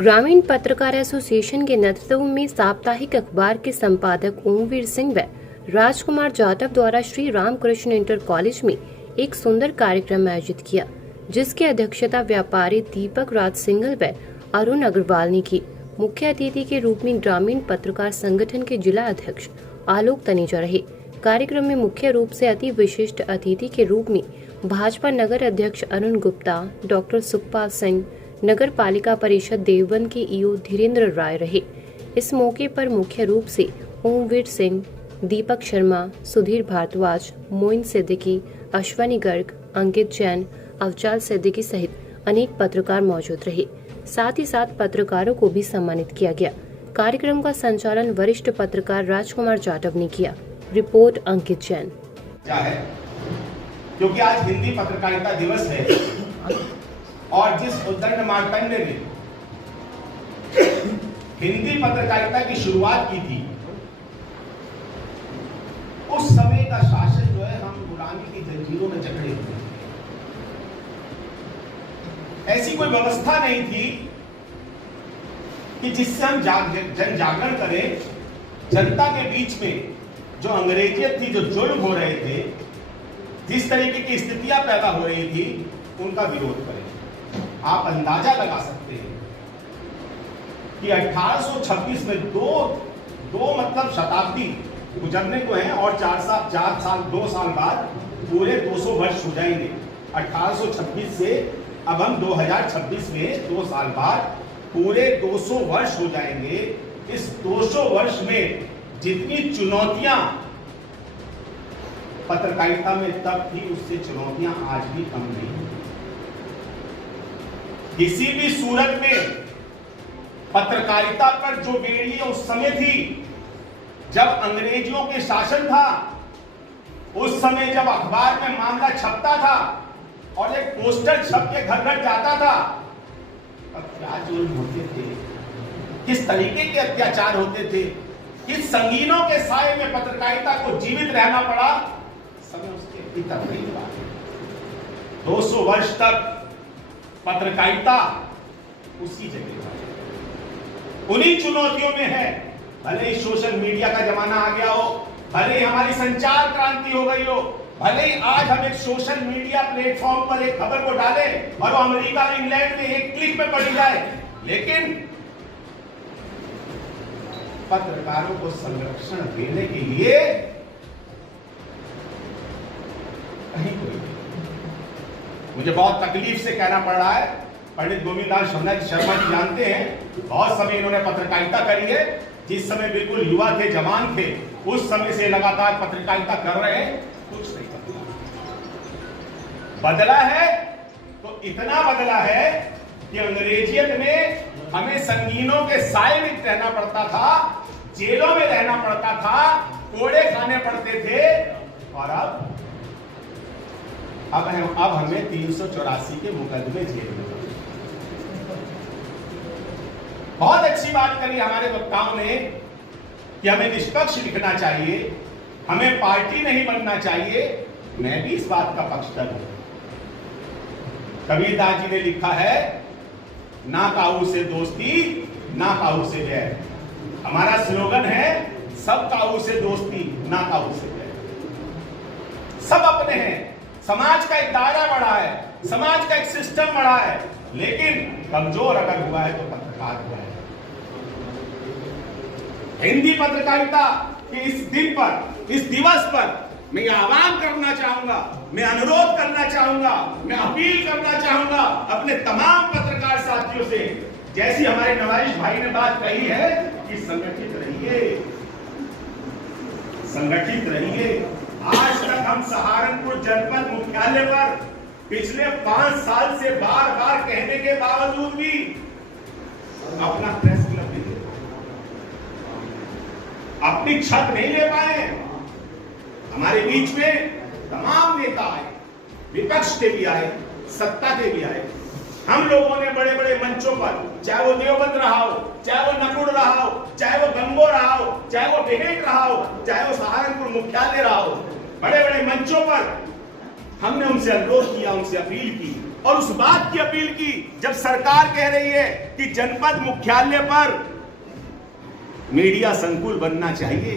ग्रामीण पत्रकार एसोसिएशन के नेतृत्व में साप्ताहिक अखबार के संपादक ओमवीर सिंह व राजकुमार जाटव द्वारा श्री रामकृष्ण इंटर कॉलेज में एक सुंदर कार्यक्रम आयोजित किया, जिसकी अध्यक्षता व्यापारी दीपक राज सिंघल व अरुण अग्रवाल ने की। मुख्य अतिथि के रूप में ग्रामीण पत्रकार संगठन के जिला अध्यक्ष आलोक तनेजा रहे। कार्यक्रम में मुख्य रूप से अति विशिष्ट अतिथि के रूप में भाजपा नगर अध्यक्ष अरुण गुप्ता, डॉक्टर सुखपाल सिंह, नगर पालिका परिषद देवबंद के ईओ धीरेन्द्र राय रहे। इस मौके पर मुख्य रूप से ओमवीर सिंह, दीपक शर्मा, सुधीर भारद्वाज, मोइन सिद्दीकी, अश्वनी गर्ग, अंकित जैन, अफजाल सिद्दीकी सहित अनेक पत्रकार मौजूद रहे। साथ ही साथ पत्रकारों को भी सम्मानित किया गया। कार्यक्रम का संचालन वरिष्ठ पत्रकार राजकुमार जाटव ने किया। रिपोर्ट अंकित जैन। क्योंकि आज हिंदी पत्रकारिता दिवस है और जिस उद्दंड मार्तंड ने हिंदी पत्रकारिता की शुरुआत की थी, उस समय का शासन जो है हम गुलामी की जंजीरों में जकड़े हुए। ऐसी कोई व्यवस्था नहीं थी कि जिससे हम जन जागरण करें, जनता के बीच में जो अंग्रेजियत थी, जो जुल्म हो रहे थे, जिस तरीके की स्थितियां पैदा हो रही थी, उनका विरोध करें। आप अंदाजा लगा सकते हैं कि 1826 में दो मतलब शताब्दी गुजरने को हैं और 2 साल बाद पूरे 200 वर्ष हो जाएंगे। 1826 से अब हम 2026 में 2 साल बाद पूरे 200 वर्ष हो जाएंगे। इस 200 वर्ष में जितनी चुनौतियां पत्रकारिता में तब थी, उससे चुनौतियां आज भी कम नहीं। किसी भी सूरत में पत्रकारिता पर जो बेड़ियां उस समय थी, जब अंग्रेजियों के शासन था, उस समय जब अखबार में मामला छपता था और एक पोस्टर छप के घर घर जाता था, तब क्या जुल्म होते थे, किस तरीके के अत्याचार होते थे, किस संगीनों के साए में पत्रकारिता को जीवित रहना पड़ा, समय उसके भीतर नहीं हुआ। 200 वर्ष तक पत्रकारिता उसी जगह, उन्हीं चुनौतियों में है। भले ही सोशल मीडिया का जमाना आ गया हो, भले ही हमारी संचार क्रांति हो गई हो, भले ही आज हम एक सोशल मीडिया प्लेटफॉर्म पर एक खबर को डालें और वो अमेरिका में, इंग्लैंड में एक क्लिक में पढ़ी जाए, लेकिन पत्रकारों को संरक्षण देने के लिए कहीं कोई, मुझे बहुत तकलीफ से कहना पड़ रहा है, पंडित गोविंदास शर्मा जी जानते हैं, बहुत समय इन्होंने पत्रकारिता करी है। जिस समय बिल्कुल युवा थे, जवान थे, उस समय से लगातार पत्रकारिता कर रहे हैं, कुछ नहीं बदला है। तो इतना बदला है कि अंग्रेजियत में हमें संगीनों के साए में रहना पड़ता था, जेलों में रहना पड़ता था, कोड़े खाने पड़ते थे, और अब हमें 384 के मुकदमे जेल में। बहुत अच्छी बात करी हमारे वक्ताओं ने कि हमें निष्पक्ष लिखना चाहिए, हमें पार्टी नहीं बनना चाहिए। मैं भी इस बात का पक्षधर हूं। कबीरदास जी ने लिखा है, ना काहू से दोस्ती, ना काहू से बैर। हमारा स्लोगन है, सब काहू से दोस्ती, ना काहू से बैर। सब अपने हैं, समाज का एक दायरा बड़ा है, समाज का एक सिस्टम बड़ा है, लेकिन कमजोर अगर हुआ है तो पत्रकार हुआ है। हिंदी पत्रकारिता के इस दिन पर, इस दिवस पर मैं आह्वान करना चाहूंगा, मैं अनुरोध करना चाहूंगा, मैं अपील करना चाहूंगा अपने तमाम पत्रकार साथियों से, जैसी हमारे नवाइश भाई ने बात कही है कि संगठित रहिए, संगठित रहिए। आज तक हम सहारनपुर जनपद मुख्यालय पर पिछले 5 साल से बार बार कहने के बावजूद भी अपना प्रेस क्लब नहीं ले पाए, अपनी छत नहीं ले पाए। हमारे बीच में तमाम नेता आए, विपक्ष के भी आए, सत्ता के भी आए। हम लोगों ने बड़े बड़े मंचों पर, चाहे वो देवबंद रहा हो, चाहे वो नकुड़ रहा हो, चाहे वो गंगो रहा हो, चाहे वो डेहेट रहा हो, चाहे वो सहारनपुर मुख्यालय रहा हो, बड़े बड़े मंचों पर हमने उनसे अनुरोध किया, उनसे अपील की और उस बात की अपील की जब सरकार कह रही है कि जनपद मुख्यालय पर मीडिया संकुल बनना चाहिए।